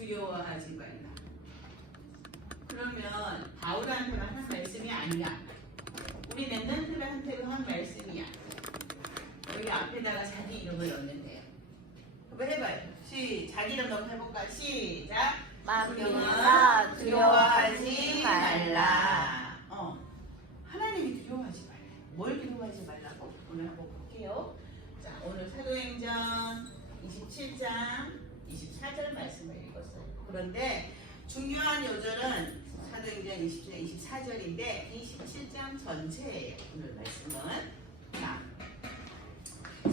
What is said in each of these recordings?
두려워하지 말라. 그러면 바울한테만 한 말씀이 아니야. 우리 랩런트한테도 한 말씀이야. 여기 앞에다가 자기 이름을 넣는데요. 한번 해봐요. 자기 이름 넣고 해볼까? 시작. 마귀가 두려워하지 말라. 하나님이 두려워하지 말라. 뭘 두려워하지 말라고? 오늘 한번 볼게요. 자, 오늘 사도행전 27장 24절 말씀을 읽었어요. 그런데 중요한 요절은 사도행전 27장 24절인데 27장 전체예요. 오늘 말씀은. 자,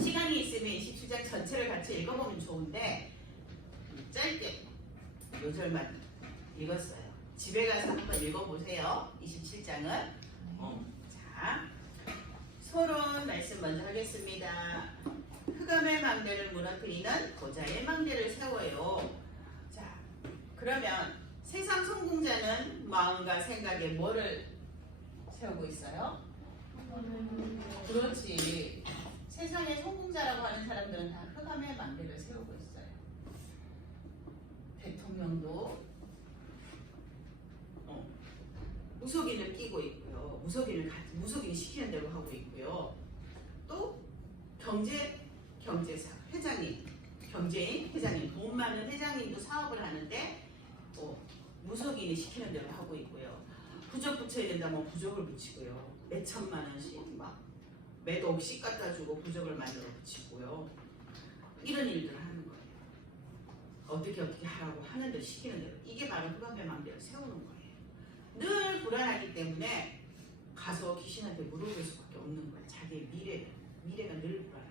시간이 있으면 27장 전체를 같이 읽어보면 좋은데 짧게 요절만 읽었어요. 집에 가서 한번 읽어보세요. 27장을. 자, 서론 말씀 먼저 하겠습니다. 흑암의 망대를 무너뜨리는 보좌의 망대를 세워요. 자, 그러면 세상 성공자는 마음과 생각에 뭐를 세우고 있어요? 그렇지. 세상의 성공자라고 하는 사람들은 다 흑암의 망대를 세우고 있어요. 대통령도 무속인을 끼고 있고요. 무속인 시키는 대로 하고 있고요. 또 경제사 회장님, 경제인 회장님, 돈 많은 회장님도 사업을 하는데 무속인이 시키는 대로 하고 있고요. 부적 붙여야 된다면 부적을 붙이고요. 몇 천만 원씩 막 매도 없이 갖다 주고 부적을 만들어 붙이고요. 이런 일들을 하는 거예요. 어떻게 하라고 하는 대로 시키는 대로. 이게 바로 흑암의 망대를 세우는 거예요. 늘 불안하기 때문에 가서 귀신한테 물어볼 수밖에 없는 거예요. 자기의 미래가 늘 불안해요.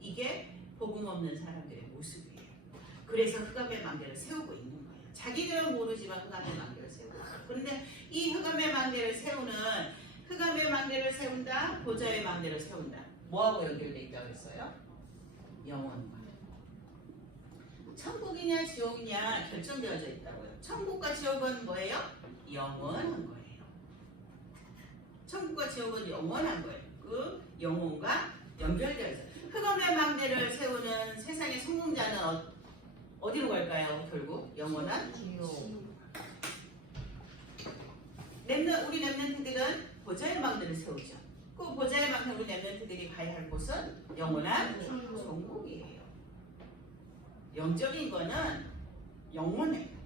이게 복음 없는 사람들의 모습이에요. 그래서 흑암의 망대를 세우고 있는 거예요. 자기들은 모르지만 흑암의 망대를 세우고 있어요. 그런데 이 흑암의 망대를 세운다, 보좌의 망대를 세운다. 뭐하고 연결되어 있다고 했어요? 영혼과. 천국이냐 지옥이냐 결정되어져 있다고요. 천국과 지옥은 뭐예요? 영원한 거예요. 천국과 지옥은 영원한 거예요. 그 영혼과 연결되어 있어요. 흑암의 망대를 세우는 세상의 성공자는 어디로 갈까요? 결국 영원한 지옥. 우리 랩런트들은 보좌의 망대를 세우죠. 그 보좌의 망대 우리 랩런트들이 가야 할 곳은 영원한 천국이에요. 영적인 거는 영원해요.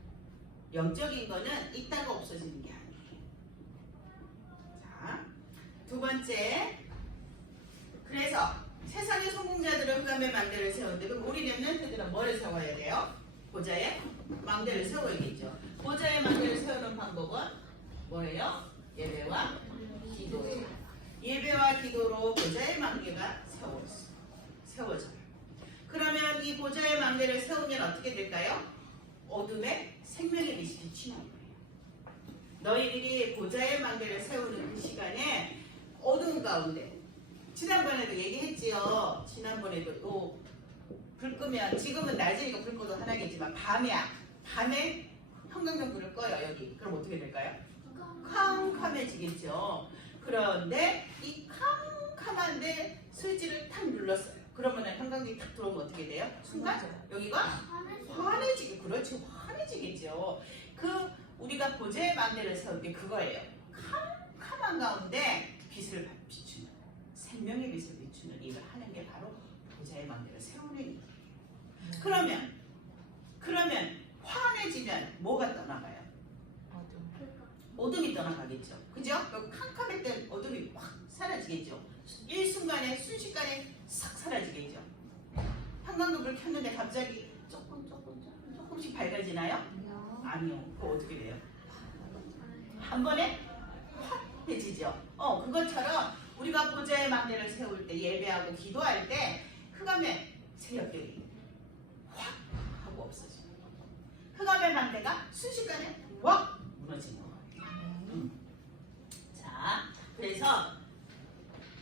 영적인 거는 있다가 없어지는 게 아니에요. 자, 두 번째. 그래서 세상의 성공자들은 흑암의 망대를 세우는데 그럼 우리 랩런트들은 뭐를 세워야 돼요? 보좌의 망대를 세워야겠죠. 보좌의 망대를 세우는 방법은 뭐예요? 예배와 기도예요. 예배와 기도로 보좌의 망대가 세워져요. 그러면 이 보좌의 망대를 세우면 어떻게 될까요? 어둠에 생명의 빛이 비치는 거예요. 너희들이 보좌의 망대를 세우는 그 시간에 어두운 가운데 지난번에도 얘기했지요. 지난번에도 또 불 끄면 지금은 낮이니까 불 꺼도 하나겠지만 밤에 형광등불을 꺼요. 여기. 그럼 어떻게 될까요? 캄캄해지겠죠. 그런데 이 캄캄한데 스위치를 탁 눌렀어요. 그러면 형광등이 탁 들어오면 어떻게 돼요? 순간 여기가 환해지게. 그렇죠. 환해지겠죠. 우리가 보좌의 망대를 세울 때 그거예요. 캄캄한 가운데 빛을 비추는, 생명의 빛을 비추는 일을 하는 게 바로 보좌의 망대를 세우는 일이에요. 그러면 환해지면 뭐가 떠나가요? 어둠이 떠나가겠죠. 그죠? 캄캄할 때 어둠이 확 사라지겠죠. 일순간에 순식간에 싹 사라지겠죠. 형광등불 켰는데 갑자기 조금씩 밝아지나요? 아니요. 그거 어떻게 돼요? 한 번에 확 해지죠. 그것처럼 우리가 보좌의 망대를 세울 때, 예배하고 기도할 때 흑암의 세력들이 확 하고 없어져요. 흑암의 망대가 순식간에 확 무너지는 거예요. 자, 그래서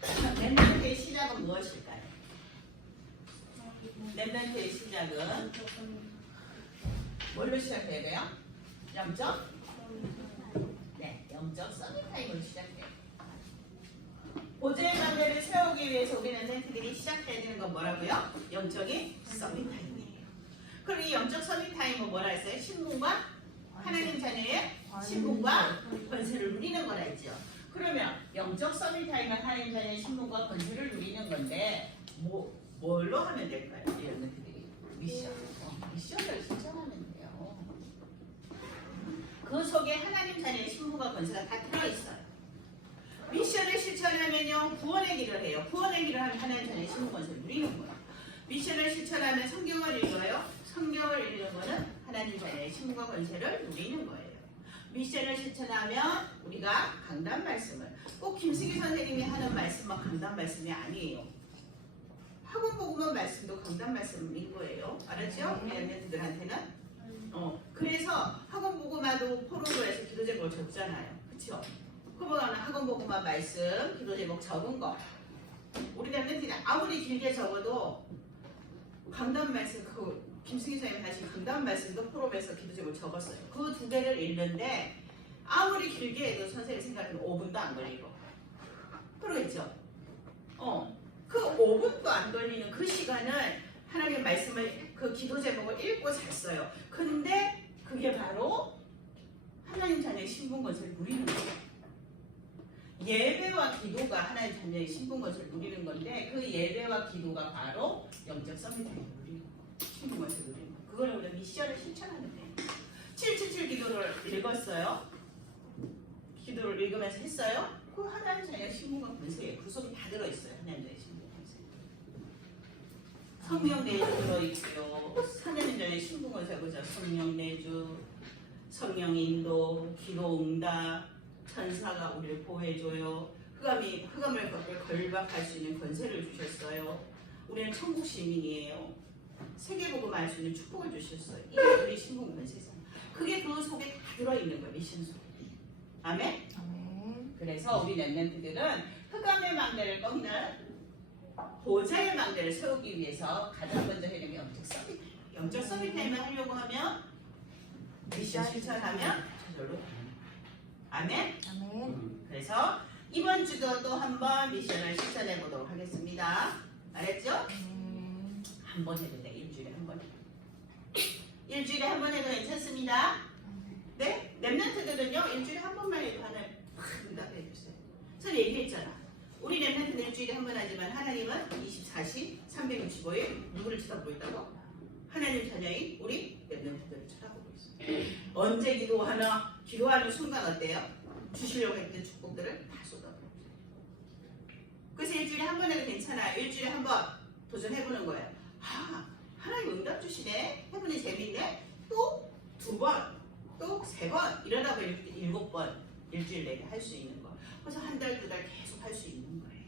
랩런트의 시작은 무엇일까요? 랩런트의 시작은 뭘로 시작해야 돼요? 영적? 네, 영적 서밋타임으로 시작해요. 보좌의 망대를 세우기 위해서 우리 랩런트들이 시작해야 되는 건 뭐라고요? 영적인 서밋타임이에요. 그럼 이 영적 서밋 타임은 뭐라 했어요? 신분과 하나님 자녀의 신분과 권세를 누리는 거라 했죠. 그러면 영적 서밋 타임은 하나님 자녀의 신분과 권세를 누리는 건데 뭘로 하면 될까요? 이런 것들이 미션을 실천하면 돼요. 그 속에 하나님 자녀의 신분과 권세가 다 들어있어요. 미션을 실천하면요 구원의 길을 해요. 구원의 길을 하면 하나님 자녀의 신분 권세를 누리는 거예요. 미션을 실천하면 성경을 읽어요. 성경을 읽는 거는 하나님 자녀의 신분과 권세를 누리는 거예요. 미션을 실천하면 우리가 강단 말씀을 꼭 김승희 선생님이 하는 말씀만 강단 말씀이 아니에요. 학원 보고만 말씀도 강단 말씀인 거예요. 알았죠? 우리 애들한테는. 그래서 학원 보고마도 포럼에서 기도 제목을 적잖아요. 그렇죠? 그거는 학원 보고만 말씀, 기도 제목 적은 거. 우리 애들한테는 아무리 길게 적어도 강단 말씀 김승희 선생님 다시 강단 말씀도 포럼에서 기도 제목 적었어요. 그 두 개를 읽는데 아무리 길게 해도 선생님 생각에는 5분도 안 걸리고. 그러겠죠? 그 5분도 안 걸리는 그 시간을 하나님의 말씀을 그 기도 제목을 읽고 잤어요. 근데 그게 바로 하나님 자녀의 신분 권세를 누리는 거예요. 예배와 기도가 하나님 자녀의 신분 권세를 누리는 건데 그 예배와 기도가 바로 영적 서밋을 누리는 거예요. 신분 권세를 누리는 거예요. 그거를 우리가 미션을 실천하는 거예요. 777 기도를 읽었어요. 기도를 읽으면서 했어요. 그 하나님 자녀의 신분과 권세에 그 속에 다 들어있어요. 하나님 자녀의 신분 권세. 성령 내주 들어있고요. 하나님 자녀의 신분 권세 보자. 성령 내주, 성령 인도, 기도 응답, 천사가 우리를 보호해줘요. 흑암을 걸박할 수 있는 권세를 주셨어요. 우리는 천국 시민이에요. 세계복음 알 수 있는 축복을 주셨어요. 이게 우리 신분 권세잖아요. 그게 그 속에 다 들어있는 거예요. 미션 속에. 아멘? 그래서 우리 랩런트들은 흑암의 망대를 꺾는 보좌의 망대를 세우기 위해서 가장 먼저 해야 되는 게 영적 서밋. 영적 서밋 타임을 하려고 하면 미션 실천하면 저절로 아멘? 그래서 이번 주도 또 한번 미션을 실천해 보도록 하겠습니다. 알았죠? 한 번 해도 돼. 일주일에 한 번. 일주일에 한 번 해도 괜찮습니다. 네? 랩런트들은요 일주일에 한 번만 해도 하나님 응답해 주세요. 저는 얘기했잖아. 우리 랩런트는 일주일에 한 번 하지만 하나님은 24시 365일 누구를 쳐다보고 있다고? 하나님 자녀인 우리 랩런트들을 쳐다보고 있어요. 언제 기도하나? 기도하는 순간 어때요? 주시려고 했던 축복들을 다 쏟아버려요. 그래서 일주일에 한 번 해도 괜찮아요. 일주일에 한 번 도전해보는 거예요. 하나님 응답 주시네. 해보니 재밌네. 또 2번, 또 3번 이러다 보니 7번 일주일 내내 할 수 있는 거. 그래서 한 달, 2달 계속 할 수 있는 거예요.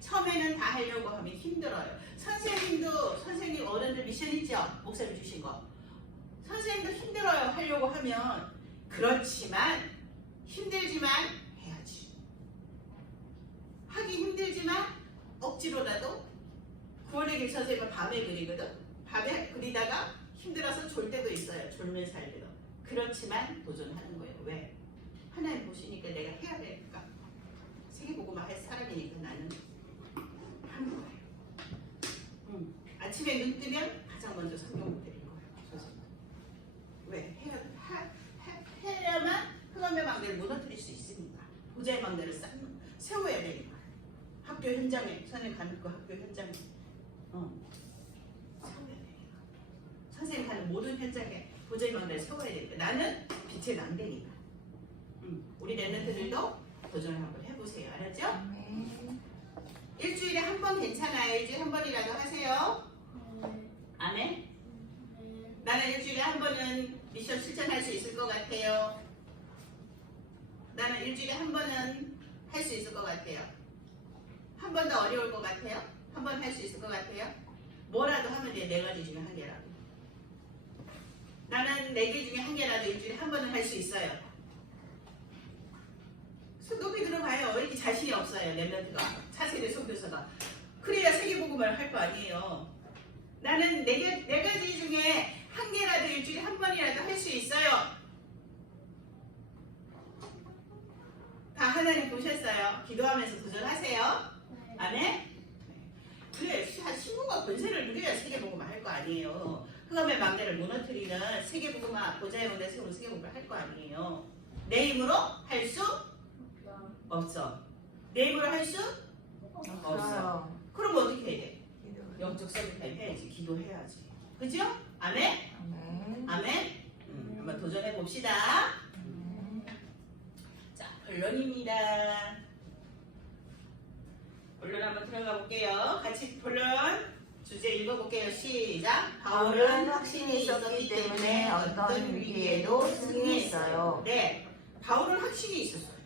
처음에는 다 하려고 하면 힘들어요. 선생님 어른들 미션 있죠? 목사님 주신 거. 선생님도 힘들어요. 하려고 하면. 그렇지만 힘들지만 해야지. 하기 힘들지만 억지로라도 구원의 길 선생님은 밤에 그리거든. 밤에 그리다가 힘들어서 졸 때도 있어요. 졸면 살기도. 그렇지만 도전하는 거예요. 왜? 하나님 보시니까 내가 해야 되니까. 세계복음을 할 사람이니까 나는 하는 거예요. 아침에 눈 뜨면 가장 먼저 성경을 드릴 거예요. 선생님. 왜? 해야만 흑암의 망대를 무너뜨릴 수 있으니까. 보좌의 망대를 세워야 되니까. 학교 현장에, 선생님 가는 그 학교 현장에. 세워야 되니까. 선생님 가는 모든 현장에 보좌의 망대를 세워야 되니까. 나는 빛의 망대니까. 우리 랩런트들도 도전을 한번 해보세요. 알았죠? 일주일에 한 번 괜찮아요. 일주일에 한 번이라도 하세요. 아멘? 나는 일주일에 한 번은 미션 실천할 수 있을 것 같아요. 나는 일주일에 한 번은 할 수 있을 것 같아요. 한 번 더 어려울 것 같아요. 한 번 할 수 있을 것 같아요. 뭐라도 하면 돼. 4가지 중에 한 개라도. 나는 4개 중에 한 개라도 일주일에 한 번은 할 수 있어요. 손 높이 들어봐요. 왜 이렇게 자신이 없어요. 랩런트가. 차세대 속교사가. 그래야 세계복음을 할 거 아니에요. 나는 4가지 중에 한 개라도 일주일에 한 번이라도 할 수 있어요. 다 하나님 보셨어요. 기도하면서 도전하세요. 아멘? 그래, 신분과 권세를 누려야 세계복음을 할 거 아니에요. 흑암의 망대를 무너뜨리는 세계복음화 보좌의 문에 세우는 세계복음을 할 거 아니에요. 내 힘으로 할 수 없어. 내 힘으로 할 수 없어. 그럼 어떻게 해야 돼? 영적 서비타임 해야지. 기도해야지. 그죠? 아멘? 아멘? 한번 도전해 봅시다. 자, 본론입니다. 본론 한번 들어가 볼게요. 같이 본론 주제 읽어볼게요. 시작. 바울은 확신이 있었기 때문에 어떤 위기에도 승리했어요. 네, 바울은 확신이 있었어요.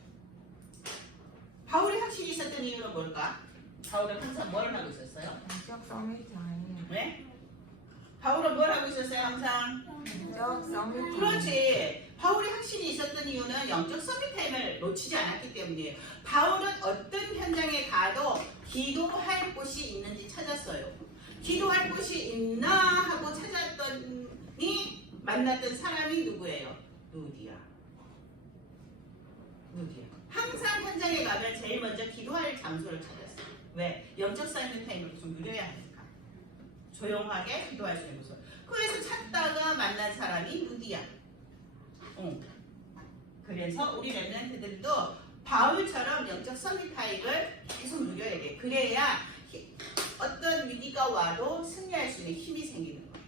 바울이 확신이 있었던 이유는 뭘까? 바울은 항상 뭘 하고 있었어요? 영적 서밋타임. 네? 바울은 뭘 하고 있었어요? 항상? 영적 서밋타임. 그렇지. 바울이 확신이 있었던 이유는 영적 서밋타임을 놓치지 않았기 때문이에요. 바울은 어떤 현장에 가도 기도할 곳이 있는지 찾았어요. 기도할 곳이 있나 하고 찾았더니 만났던 사람이 누구예요? 루디아. 항상 현장에 가면 제일 먼저 기도할 장소를 찾았어요. 왜? 영적 서밋타임을 좀 누려야 하니까. 조용하게 기도할 수 있는 곳을. 그래서 찾다가 만난 사람이 루디아. 그래서 우리 랩런트들도 바울처럼 영적 서밋타임을 계속 누려야 돼. 그래야 어떤 위기가 와도 승리할 수 있는 힘이 생기는 거예요.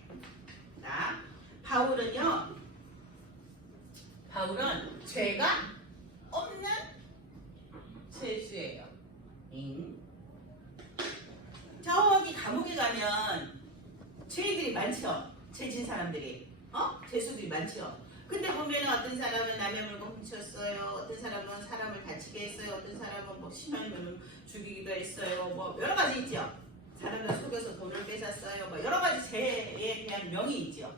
자, 바울은 죄가 없는 죄수예요. 저기 감옥에 가면 죄인들이 많죠. 죄진 사람들이. 죄수들이 많죠. 근데 보면 어떤 사람은 남의 물건 훔쳤어요. 어떤 사람은 사람을 다치게 했어요. 어떤 사람은 뭐 심한 놈을 죽이기도 했어요. 뭐 여러 가지 있죠. 사람을 속여서 돈을 뺏었어요. 뭐 여러 가지 죄에 대한 명이 있죠.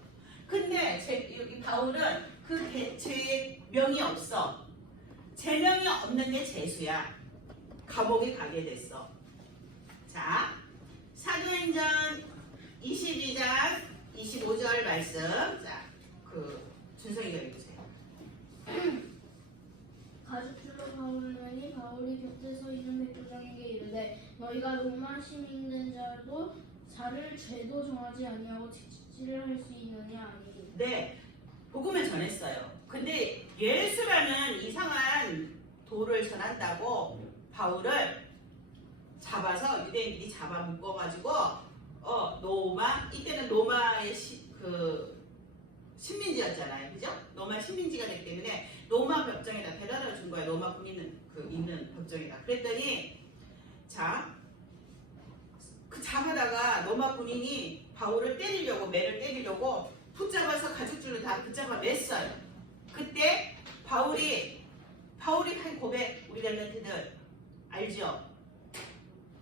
근데 여기 바울은 그 죄의 명이 없어. 죄명이 없는데 죄수야. 감옥에 가게 됐어. 자, 사도행전 22장 25절 말씀. 자, 준성이가 읽으세요. 가죽줄로 바울이니 바울이 곁에 서 있는 백부장에게 이르되 너희가 로마 시민된 자를 죄도 정하지 아니하고 직질을 할 수 있느냐 아니니. 네, 복음을 전했어요. 근데 예수라는 이상한 도를 전한다고 바울을 잡아서 유대인들이 잡아 묶어가지고 로마, 이때는 로마의 식민지였잖아요. 그죠? 로마 식민지가 됐기 때문에 로마 법정에다 데려다 준 거예요. 로마 군인 있는 법정에다. 그랬더니 잡아다가 로마 군인이 바울을 때리려고, 매를 때리려고 붙잡아서 가죽줄로 다 붙잡아 맸어요. 그때 바울이 한 고백, 우리 랩런트들 알죠?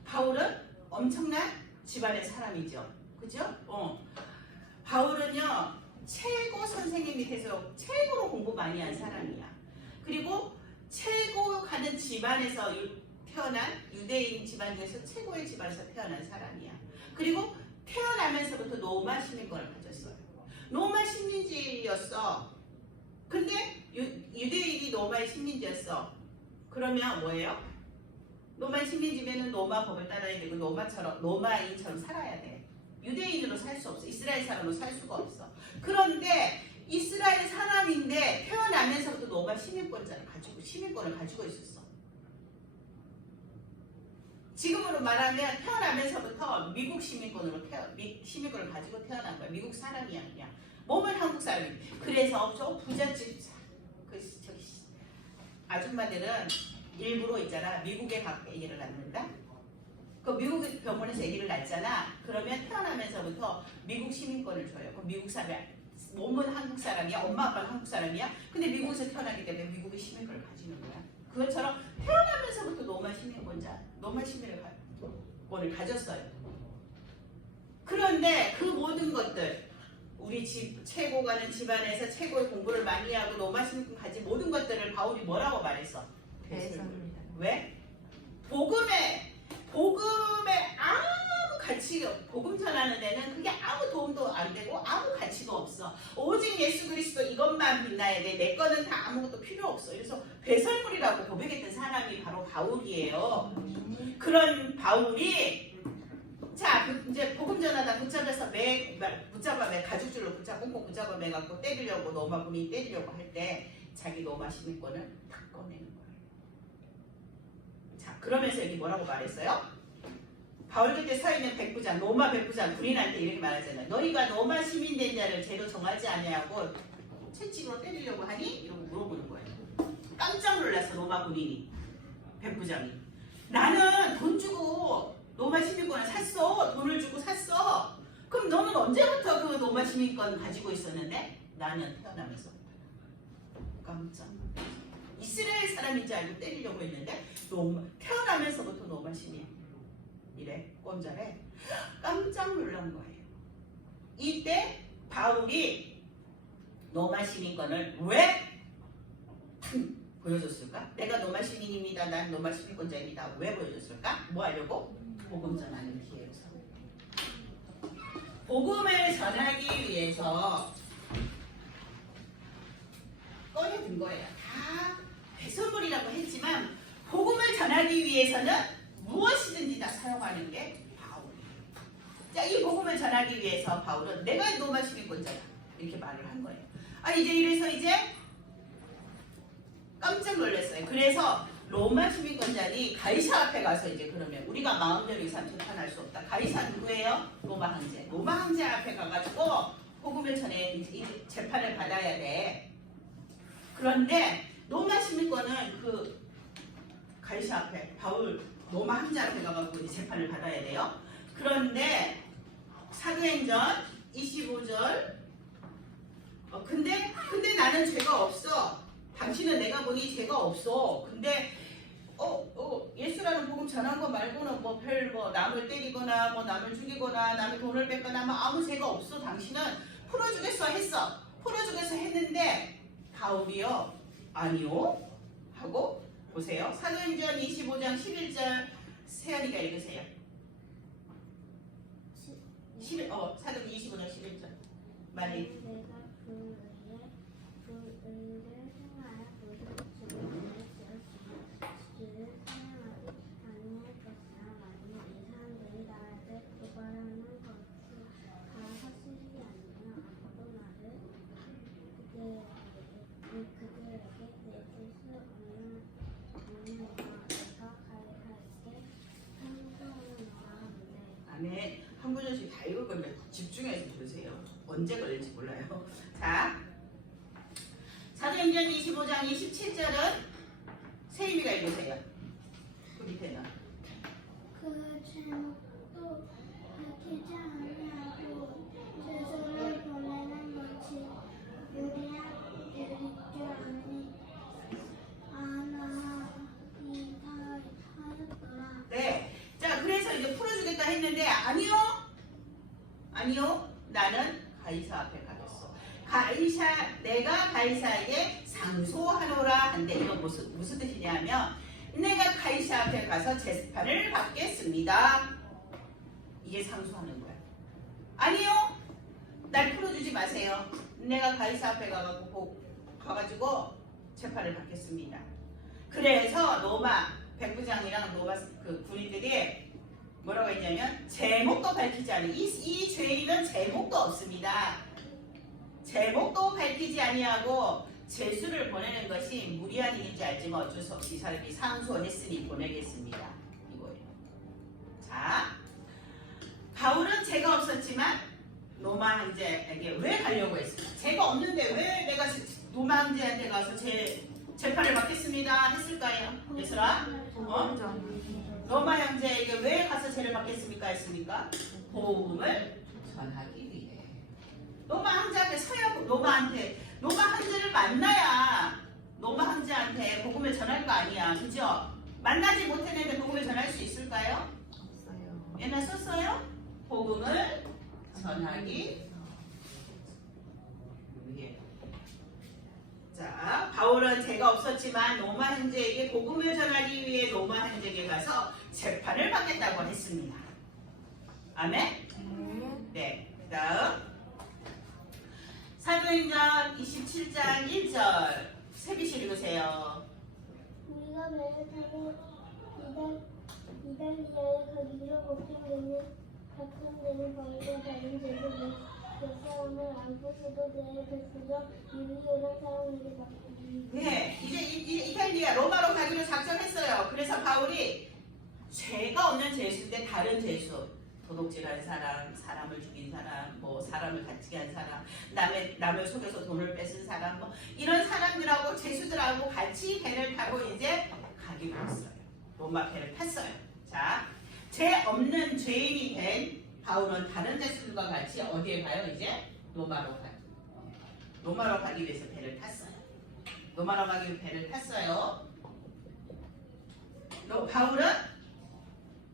바울은 엄청난 집안의 사람이죠. 그죠? 바울은요, 최고 선생님 밑에서 최고로 공부 많이 한 사람이야. 그리고 최고 가는 집안에서 태어난 유대인 집안 중에서 최고의 집안에서 태어난 사람이야. 그리고 태어나면서부터 로마 시민권을 가졌어요. 로마 식민지였어. 근데 유대인이 로마의 식민지였어. 그러면 뭐예요? 로마 식민지면은 로마 법을 따라야 되고 로마인처럼 살아야 돼. 유대인으로 살 수 없어. 이스라엘 사람으로 살 수가 없어. 그런데 이스라엘 사람인데 태어나면서부터 로마 시민권을 가지고 있었어. 지금으로 말하면 태어나면서부터 미국 시민권을 가지고 태어난 거야. 미국 사람이야 그냥. 몸은 한국 사람이. 그래서 저 부잣집 아줌마들은 일부러 있잖아. 미국에 가서 아기를 낳는다. 그 미국 병원에서 아기를 낳잖아. 그러면 태어나면서부터 미국 시민권을 줘요. 그 미국 사람, 몸은 한국 사람이야. 엄마 아빠는 한국 사람이야. 근데 미국에서 태어나기 때문에 미국의 시민권을 가지는 거야. 그것처럼 태어나면서부터 로마 시민권을 가졌어요. 그런데 그 모든 것들, 우리 집 최고 가는 집안에서 최고의 공부를 많이 하고 로마 시민권 가진 모든 것들을 바울이 뭐라고 말했어? 배설물이다. 왜? 복음에 아무 가치가, 복음 전하는 데는 그게 아무 도움도 안 되고 아무 가치도 없어. 오직 예수 그리스도 이것만 빛나야 돼. 내 거는 다 아무것도 필요 없어. 그래서 배설물이라고 고백했던 사람이 바로 바울이에요. 그런 바울이 자, 이제 복음 전하다 붙잡아서 붙잡아 가죽줄로 꽁꽁 붙잡아 매갖고 때리려고 노마 군이 때리려고 할 때 자기 노마 시민권을 탁 꺼내는 거예요. 자, 그러면서 여기 뭐라고 말했어요? 바울 곁에 서 있는 백부장, 로마 백부장 군인한테 이렇게 말하잖아요. 너희가 로마 시민된 자를 제도 정하지 아니하고 채찍으로 때리려고 하니? 이러고 물어보는 거예요. 깜짝 놀라서 로마 군인이, 백부장이. 나는 돈 주고 로마 시민권을 샀어. 돈을 주고 샀어. 그럼 너는 언제부터 그 로마 시민권 가지고 있었는데? 나는 태어나면서. 깜짝 놀랐어. 이스라엘 사람인 줄 알고 때리려고 했는데 태어나면서부터 로마 시민. 이래 꼼자래. 깜짝 놀란 거예요. 이때 바울이 로마 시민권을 왜 보여줬을까? 내가 로마 시민입니다. 난 로마 시민권자입니다. 왜 보여줬을까? 뭐 하려고? 복음 전하는 기회로 삼는. 복음을 전하기 위해서 꺼내든 거예요. 다 배설물이라고 했지만 복음을 전하기 위해서는 무엇이든지 다 사용하는 게 바울이에요. 자, 이 복음을 전하기 위해서 바울은 내가 로마 시민권자다 이렇게 말을 한 거예요. 이래서 깜짝 놀랐어요. 그래서 로마 시민권자들이 가이사 앞에 가서 이제 그러면 우리가 마음대로 이 사람 재판할 수 없다. 가이사 누구예요? 로마 황제. 로마 황제 앞에 가가지고 복음을 전해 이 재판을 받아야 돼. 그런데 로마 시민권은 그 가이사 앞에 바울 로마 황제 앞에 가가지고 이제 재판을 받아야 돼요. 그런데 사도행전 25절 근데 나는 죄가 없어. 당신은 내가 보니 죄가 없어. 근데 예수라는 복음 전한 거 말고는 남을 때리거나 남을 죽이거나 남의 돈을 뺏거나 아무 죄가 없어. 당신은 풀어주겠어 했어. 풀어주겠어 했는데 바울이요 아니요 하고 보세요. 사도행전 25장 11절 세연이가 읽으세요. 사도행전 25장 11절 많이. 아멘. 한 구절씩 다 읽을 건데 집중해서 들으세요. 언제 걸릴지 몰라요. 자, 사도행전 25장 27절은 세임이가 읽으세요. 그 밑에는 그 제목도 밝히지 아니하고 제사를 보내는 것이 유리할 줄 아니 하였더라. 네. 자, 그래서 이제 풀어주겠다 했는데 아니요. 나는 가이사 앞에 가겠어. 내가 가이사에게 상소하노라 한데 이건 무슨 뜻이냐면 내가 가이사 앞에 가서 재판을 받겠습니다. 이게 상소하는 거야. 아니요. 날 풀어주지 마세요. 내가 가이사 앞에 가가지고 재판을 받겠습니다. 그래서 로마 백부장이랑 로마 그 군인들이 뭐라고 했냐면 제목도 밝히지 않은 이 죄인은 제목도 없습니다. 제목도 밝히지 아니하고 죄수를 보내는 것이 무리한 일인지 알지만 어쩔 수 없이 이 사람이 상소했으니 보내겠습니다. 이거예요. 자, 바울은 죄가 없었지만 로마 황제에게 왜 가려고 했을까? 죄가 없는데 왜 내가 로마 황제한테 가서 재판을 받겠습니다 했을까요? 얘들아? 로마 황제에게 왜 가서 죄를 받겠습니까 했습니까? 복음을 전하기 위해. 로마 황제 앞에 서야 로마 황제를 만나야 로마 황제한테 복음을 전할 거 아니야. 그죠? 만나지 못했는데 복음을 전할 수 있을까요? 없어요. 옛날 썼어요? 복음을 전하기 위해. 자, 바울은 죄가 없었지만 로마 황제에게 복음을 전하기 위해 로마 황제에게 가서 재판을 받겠다고 했습니다. 아멘? 네. 그 다음 사도행전 27장 1절 세비씨 읽으세요. 우리가 매일 타고 이달리아에 가기로 목적했는 백성들은 바울과 다른 제도 몇 사람을 안 부수도 내 백부장 유리오라 사람에게 맡기니 네, 이제 이탈리아 로마로 가기로 작정했어요. 그래서 바울이 죄가 없는 죄수인데 다른 죄수, 도둑질한 사람, 사람을 죽인 사람, 뭐 사람을 다치게 한 사람, 남을 속여서 돈을 뺏은 사람, 뭐 이런 사람들하고 죄수들하고 같이 배를 타고 이제 가기로 했어요. 로마 배를 탔어요. 자, 죄 없는 죄인이 된 바울은 다른 죄수들과 같이 어디에 가요? 이제 로마로 가기 위해서 배를 탔어요. 로마로 가기 위해 배를 탔어요. 바울은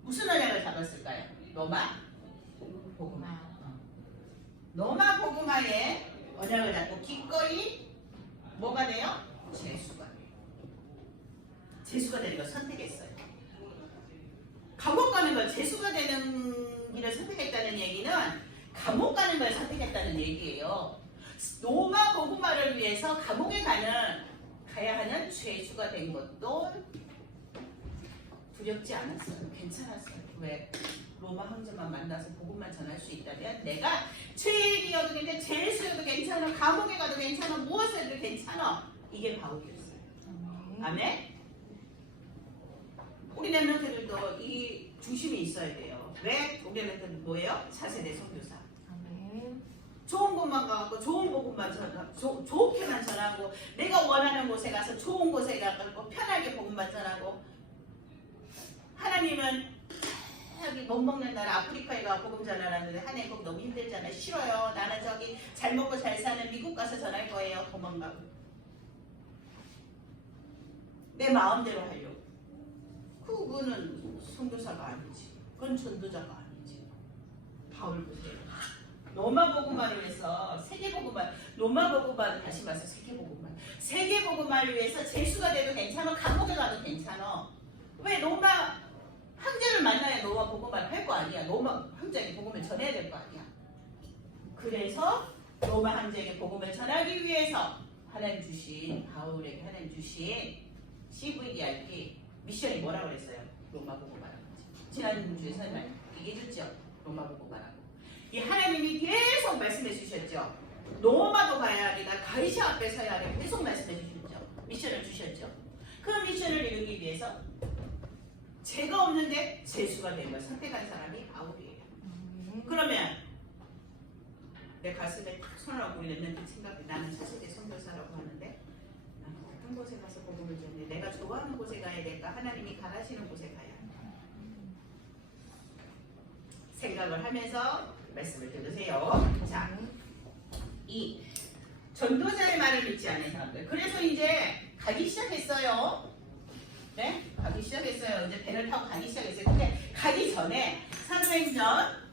무슨 언약을 잡았을까요? 로마 복음화. 로마 복음화에 언약을 잡고 기꺼이 뭐가 돼요? 죄수가 돼요. 죄수가 되는 걸 선택했어요. 감옥 가는 걸 죄수가 되는 길을 선택했다는 얘기는 감옥 가는 걸 선택했다는 얘기예요. 로마 복음화를 위해서 감옥에 가야 하는 죄수가 된 것도 두렵지 않았어요. 괜찮았어요. 왜? 로마 황제만 만나서 복음만 전할 수 있다면 내가 죄인이어도 괜찮아, 죄수여도 괜찮아, 감옥에 가도 괜찮아, 무엇을 해도 괜찮아. 이게 바울이었어요. 아멘? 우리 랩런트들도 이 중심이 있어야 돼요. 왜? 우리 랩런트는 뭐예요? 차세대 선교사. 아멘. 좋은 곳만 가고 좋은 복음만 전하고 좋게만 전하고 내가 원하는 곳에 가서 좋은 곳에 가고 편하게 복음만 전하고 하나님은 여기 못 먹는 나라 아프리카에 가 복음 전하라는데 하나님 거기 너무 힘들잖아요. 싫어요. 나는 저기 잘 먹고 잘 사는 미국 가서 전할 거예요. 도망가고 내 마음대로 하려고. 그거는 선교사가 아니지. 그건 전도자가 아니지. 바울 보세요. 로마 복음화를 위해서 세계 복음화, 로마 복음화를 다시 말해서 세계 복음화. 세계 복음화를 위해서 죄수가 돼도 괜찮아, 감옥에 가도 괜찮아. 왜 로마 황제를 만나야 로마 복음화를 할 거 아니야. 로마 황제에게 복음을 전해야 될 거 아니야. 그래서 로마 황제에게 복음을 전하기 위해서 하나님 주신 바울에게 하나님 주신 CVDRP 미션이 뭐라고 그랬어요? 로마 복음화라고. 지난주에 설명 얘기해줬죠. 로마 복음화라고. 이 하나님이 계속 말씀해 주셨죠. 로마도 가야 하리다. 가이사 앞에 서야 하리. 계속 말씀해 주셨죠. 미션을 주셨죠. 그 미션을 이루기 위해서 죄가 없는데 죄수가 된 걸 선택한 사람이 바울이에요. 그러면 내 가슴에 탁 손을 얹고 있는 그 생각이 나는 차세대 선교사라고 하는데 나는 어떤 곳에 가서 복음을 전해? 내가 좋아하는 곳에 가야 될까? 하나님이 가라시는 곳에 가야 할까? 생각을 하면서 말씀을 들으세요. 자, 이 전도자의 말을 믿지 않는 사람들. 그래서 이제 가기 시작했어요. 네? 가기 시작했어요. 이제 배를 타고 가기 시작했어요. 근데 가기 전에 사도행전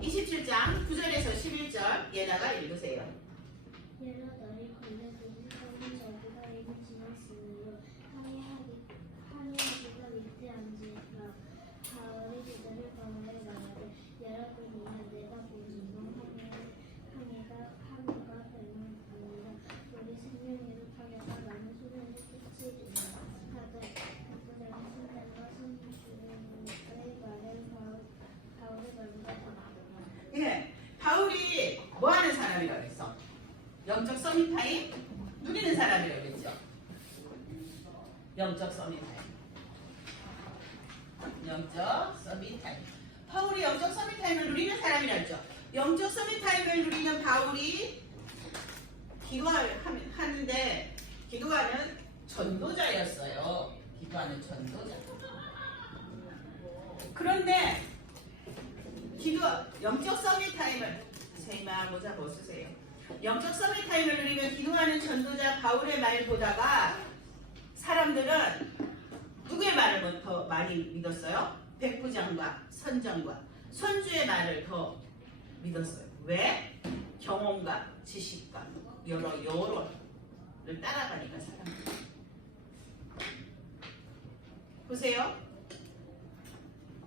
27장 9절에서 11절 얘다가 읽으세요. 여러 날이 걸려 도시까지 저주가 이미 지났으므로 항해하기가 믿지 않지라. 바울이 그들을 바울에 말하되 여러분이여 내가 보지만 항해가 될만합니다. 우리 생명으로 타려가 많은 소리를 끼치리라 하되 백부장이 신장과 선주의 말을 바울의 말보다 듣더라. 예, 바울이 뭐 하는 사람이라고 했어? 영적 서밋타임 누리는 사람이라고 했죠. 영적 서밋타임. 영적 서밋타임. 바울이 영적 서밋타임을 누리는 사람이라고 했죠. 영적 서밋타임을 누리는 바울이 기도하는데 기도하는 전도자였어요. 기도하는 전도자. 그런데 영적 서밋타임을 세이마 모자 벗으세요. 영적 서밋타임을 누리면 기도하는 전도자 바울의 말을 보다가 사람들은 누구의 말을 더 많이 믿었어요? 백부장과 선정과 선주의 말을 더 믿었어요. 왜? 경험과 지식과 여러를 따라가니까 사람들이. 보세요.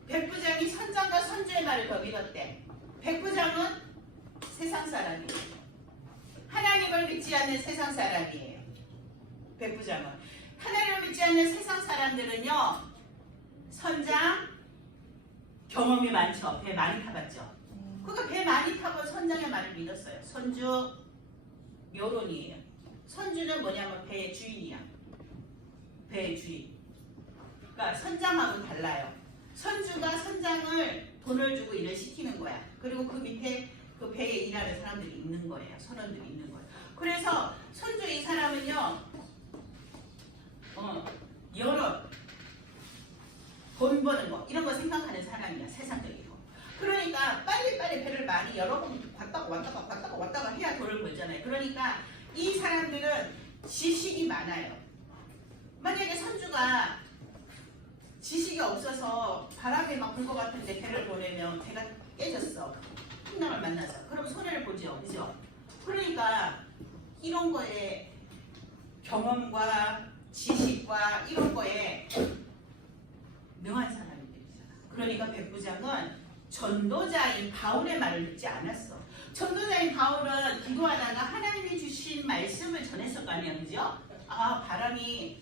백부장이 선장과 선주의 말을 더 믿었대. 백부장은 세상 사람이에요. 하나님을 믿지 않는 세상 사람이에요. 백부장은. 하나님을 믿지 않는 세상 사람들은요. 선장, 경험이 많죠. 배 많이 타봤죠. 그러니까 배 많이 타고 선장의 말을 믿었어요. 선주 여론이에요. 선주는 뭐냐면 배의 주인이야. 배의 주인. 그러니까 선장하고는 달라요. 선주가 선장을 돈을 주고 일을 시키는 거야. 그리고 그 밑에 그 배에 일하는 사람들이 있는 거예요. 선원들이 있는 거예요. 그래서 선주 이 사람은요, 여론, 돈 버는 거 이런 거 생각하는 사람이야. 세상적이고. 그러니까 빨리빨리 배를 많이 여러 번 왔다가 해야 돈을 벌잖아요. 그러니까 이 사람들은 지식이 많아요. 만약에 선주가 지식이 없어서 바람에 막 불 것 같은데 배를 보내면 배가 깨졌어. 풍랑을 만나서. 그럼 손해를 보죠. 그죠? 그러니까 이런 거에 경험과 지식과 이런 거에 명한 사람들이잖아. 그러니까 백부장은 전도자인 바울의 말을 듣지 않았어. 전도자인 바울은 기도하다가 하나님이 주신 말씀을 전했을 거 아니야. 그죠? 아, 바람이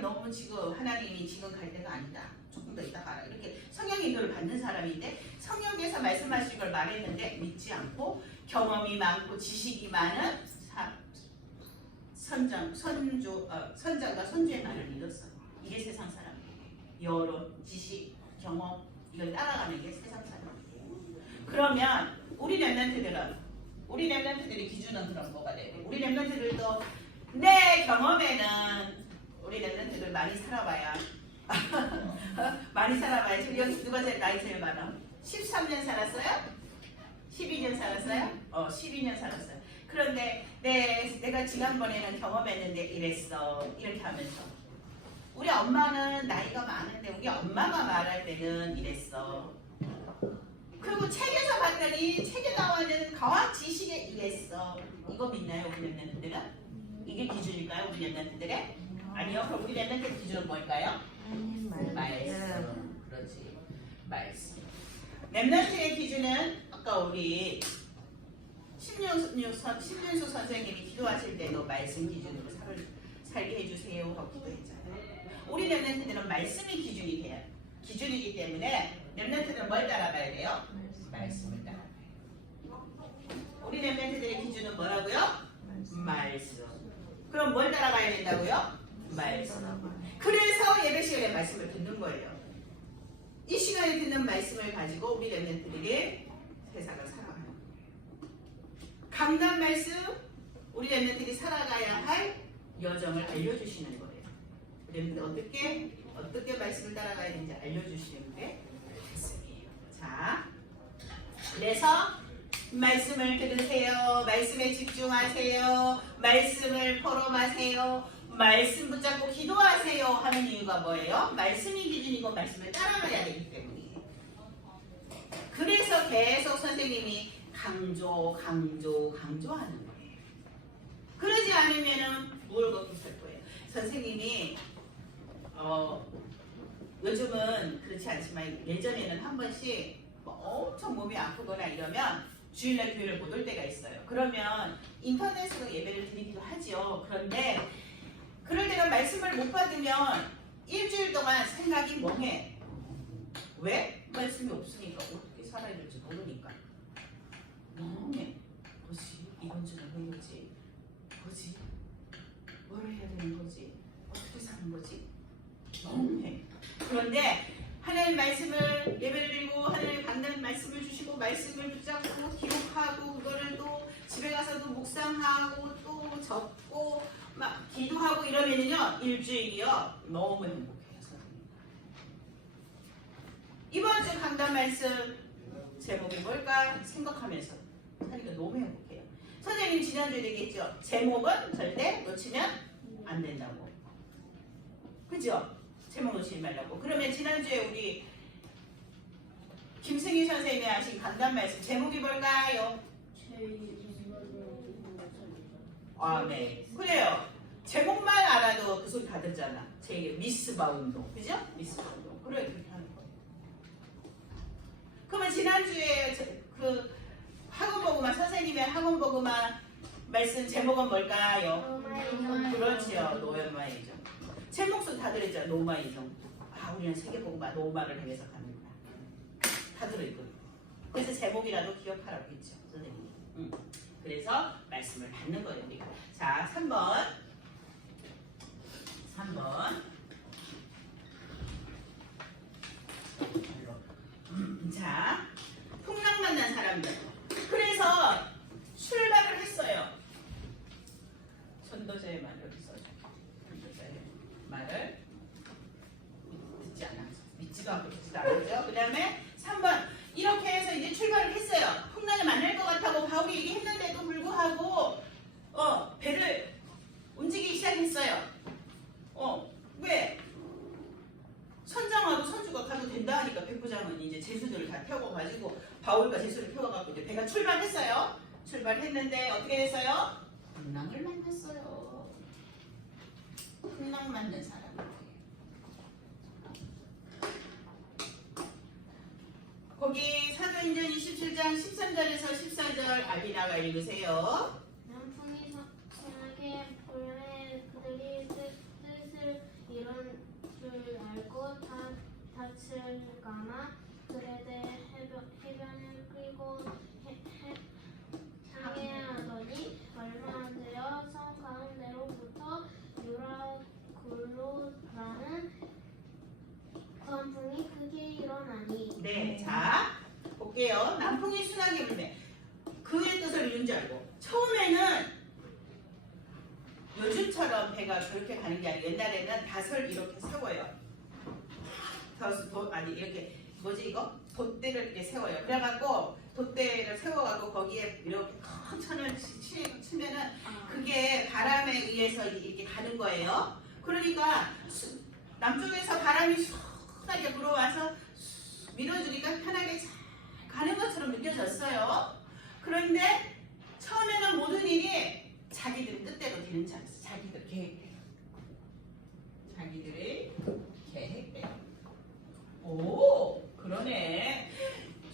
너무 지금 하나님이 지금 갈 때가 아니다. 조금 더 있다 가라. 이렇게 성령의 인도를 받는 사람인데 성령께서 말씀하신 걸 말했는데 믿지 않고 경험이 많고 지식이 많은 선장과 선주의 말을 믿었어. 이게 세상 사람이에요. 여론, 지식, 경험 이걸 따라가는 게 세상 사람이에요. 그러면 우리 랩런트들의 기준은 그럼 뭐가 돼요? 우리 랩런트들도 내 경험에는 우리 랩런트들 많이 살아봐야 많이 살아봐야 지금 여기 누가 제일 나이 제일 많아? 13년 살았어요? 12년 살았어요? 12년 살았어요. 그런데 내가 지난번에는 경험했는데 이랬어. 이렇게 하면서 우리 엄마는 나이가 많은데 우리 엄마가 말할 때는 이랬어. 그리고 책에서 봤더니 책에 나와있는 과학 지식에 이랬어. 이거 믿나요 우리 랩런트들은? 이게 기준일까요 우리 랩런트들의? 아니요. 그럼 우리 랩런트의 기준은 뭘까요? 말씀. 그렇지. 말씀. 랩런트의 기준은 아까 우리 신윤수 선생님이 기도하실 때도 말씀 기준으로 살게 해주세요 하고 기도했잖아요. 우리 랩런트들은 말씀이 기준이기 때문에 랩런트들은 뭘 따라가야 돼요? 말씀을 따라가야 돼요. 우리 랩런트들의 기준은 뭐라고요? 말씀. 그럼 뭘 따라가야 된다고요? 말씀. 그래서 예배 시간에 말씀을 듣는 거예요. 이 시간에 듣는 말씀을 가지고 우리 랩런트들이 세상을 살아가는 거예요. 강단 말씀, 우리 랩런트들이 살아가야 할 여정을 알려주시는 거예요. 랩런트 어떻게 말씀을 따라가야 되는지 알려주시는 게 말씀이에요. 자, 그래서 말씀을 들으세요. 말씀에 집중하세요. 말씀을 포럼하세요. 말씀 붙잡고 기도하세요 하는 이유가 뭐예요? 말씀이 기준이고 말씀을 따라가야 되기 때문이에요. 그래서 계속 선생님이 강조하는 거예요. 그러지 않으면은 뭘 걷고 살 거예요. 선생님이 요즘은 그렇지 않지만 예전에는 한 번씩 엄청 몸이 아프거나 이러면 주일날 교회를 못 올 때가 있어요. 그러면 인터넷으로 예배를 드리기도 하죠. 그런데 그럴 때는 말씀을 못 받으면 일주일 동안 생각이 멍해. 왜? 말씀이 없으니까 어떻게 살아야 될지 모르니까 멍해. 뭐지? 이번 주는 왜 이러지? 뭐지? 뭘 해야 되는 거지? 어떻게 사는 거지? 멍해. 그런데 하나님 말씀을 예배를 드리고 하나님 받는 말씀을 주시고 말씀을 붙잡고 기록하고 그거를 또 집에 가서도 묵상하고 또 적고 막 기도하고 이러면은요 일주일이요 너무 행복해요. 선생님. 이번 주 강단 말씀 제목이 뭘까 생각하면서 하니까 너무 행복해요. 선생님 지난주에 얘기했죠. 제목은 절대 놓치면 안 된다고. 그죠? 제목 놓치지 말라고. 그러면 지난주에 우리 김승희 선생님이 하신 강단 말씀 제목이 뭘까요? 아, 네. 그래요. 제목만 알아도 그 소리 다 듣잖아. 제 미스바 운동. 그죠? 미스바 운동. 그래, 그렇게 하는 거예요. 그러면 지난주에 그 학원보고만, 선생님의 학원보고만 말씀 제목은 뭘까요? 그렇지요. 노예마이죠. 제목도 다 들었죠. 노마이죠. 아, 우리는 세계보고만 노마를 위해서 가는구나. 다 들어있거든요. 그래서 제목이라도 기억하라고 했죠, 선생님이. 그래서 말씀을 받는 거예요, 우리가. 자, 3번. 자, 풍랑 만난 사람들. 그래서 출발을 했어요. 전도자의 말을 여기 써줘. 전도자의 말을 믿지도 않고 듣지도 않죠. 그 다음에 3번. 이렇게 해서 이제 출발을 했어요. 풍랑을 만날 것 같다고 바울이 얘기했는데도 불구하고 배를 움직이기 시작했어요. 왜? 선장하고 선주가 가도 된다 하니까 백부장은 이제 제수들을 다 태워가지고 바울과 제수를 태워가지고 이제 배가 출발했어요. 출발했는데 어떻게 됐어요? 풍랑을 만났어요. 풍랑 만난 사람. 거기 사도행전 27장 13절에서 14절 알리나가 읽으세요. 남풍이 심하게 불매 그들이 뜻을 이룬 줄 알고 다칠까나 그에 대해 해변을 끌고 향해 하더니 얼마 안 되어 성 가운데로부터 유라굴로라는 광풍이 크게 일어나니. 네, 자 볼게요. 남풍이 순하게 불매. 그의 뜻을 이룬 줄 알고. 처음에는 요즘처럼 배가 그렇게 가는 게 아니라 옛날에는 닷을 이렇게 세워요. 아니 이렇게 뭐지 이거? 돛대를 이렇게 세워요. 그래갖고 돛대를 세워갖고 거기에 이렇게 큰 천을 치면은 그게 바람에 의해서 이렇게 가는 거예요. 그러니까 남쪽에서 바람이 순하게 불어와서 밀어주니까 편하게 잘 가는 것처럼 느껴졌어요. 그런데 처음에는 모든 일이 자기들 뜻대로 되는 줄 알았어. 자기들 계획대로. 자기들의 계획대로. 오, 그러네.